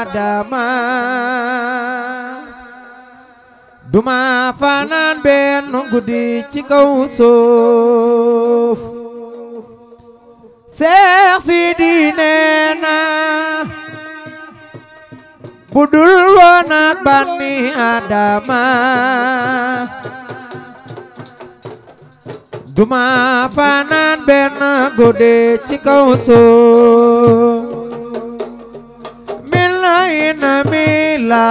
Adama duma fanaan benn guddi ci kaw suuf Seex Sidi nee na budul woon ak Bani Adama duma fanaan benn guddi ci kaw suuf ina mila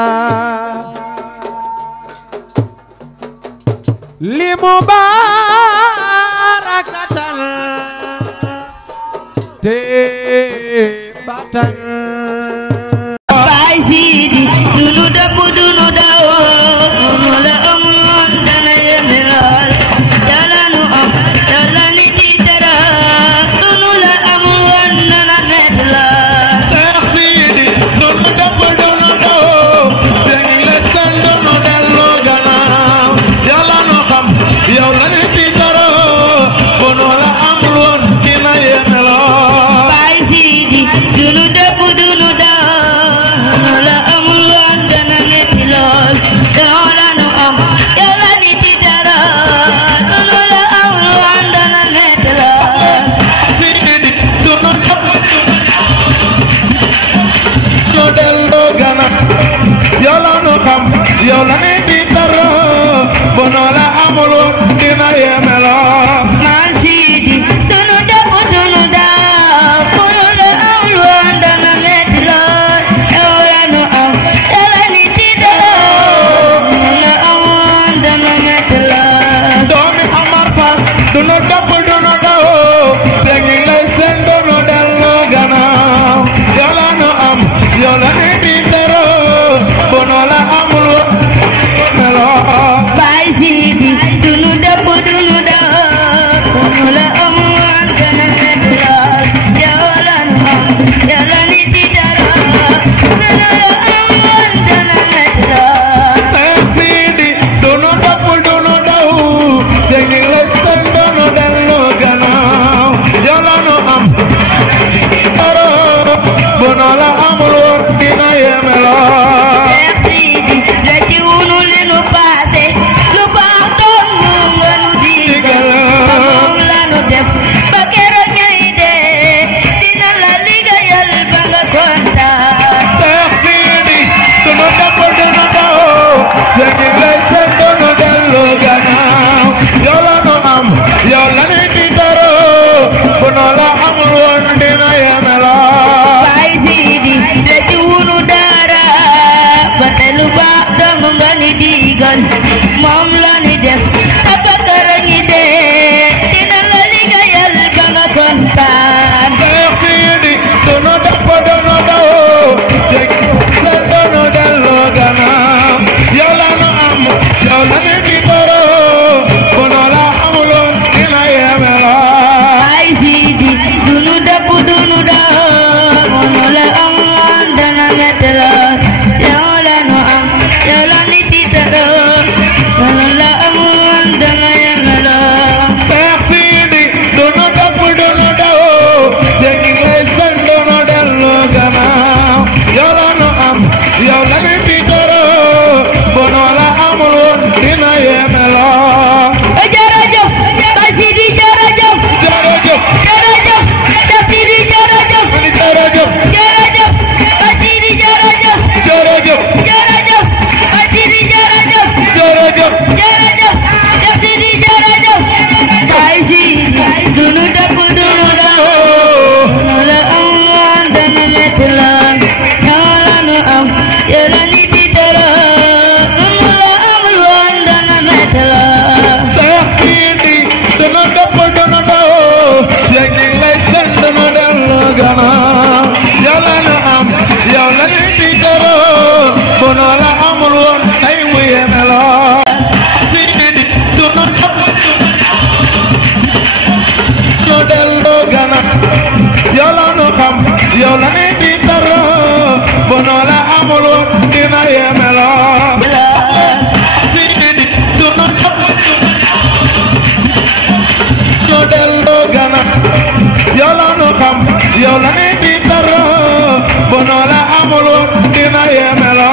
li mubarakatan te batan Baay Sidi dunu dëpp dunu daw nu la amoon dana yeme lool dala nu am dala ni di dara dunu la amoon dana met lool yow la ne di dara bono la amul dina yemelo man Sidi sunu dëpp sunu daaw bono la amul dana metti lool yow la nu am dala ni di dara la amul dana metti lool doomi Amar Fall dunu dëpp dunu daw te ngi lay seen dunu dellu gannaaw yow la nu am yow la ne di dara bono la amul Baay Sidi dunu dëpp dunu daw bono la amul dana metti lool yow la nu am dala ni di dara la amul dana metti lool Seex Sidi dunu dëpp dunu daw te ngi lay seen dunu dellu gannaaw yow la nu am bono la amul dina yemelo moom la ni def aka kara ngi de dina la liggéeyal ba nga kontaan Seex Sidi dunu dëpp dunu daw jég sa dunu dellu gannaaw yow la nu am yow la ni di dara bono la amuloon dina yemelo Baay Sidi dunu dëpp dunu daw bono la amoon dana metti lool yow la nu am yow la ni di dara bono la amoon dana yemelo Seex Sidi dunu dëpp dunu daw jég lay seen dunu dellu gannaaw yow la nu am yow la ni di dara bono la amuloon dina yemelo jërëjëf Baay Sidi jërëjëf jërëjëf jërëjëf Seex Sidi jërëjëf jërëjëf jërëjëf Baay Sidi jërëjëf jërëjëf jërëjëf Baay Sidi jërëjëf jërëjëf jërëjëf Seex Sidi jërëjëf Baay Sidi dunu dëpp dunu daw nu la amoon dana metti lool yow la nu am yow la ni di dara nu la amul woon dana metti lool Seex Sidi dunu dëpp dunu daw jég lay seen dunu dellu gannaaw yow la nu am yow la ni di dara bono la amul woon tey mu yemelo Sidi dunu dëpp dunu dellu gannaaw yow la nu xam yow la ni di dara bono la amul woon dina yemelo Sidi dunu dëpp dunu dellu gannaaw yow la nu xam yow la ni di dara bono la amul woon dina yemela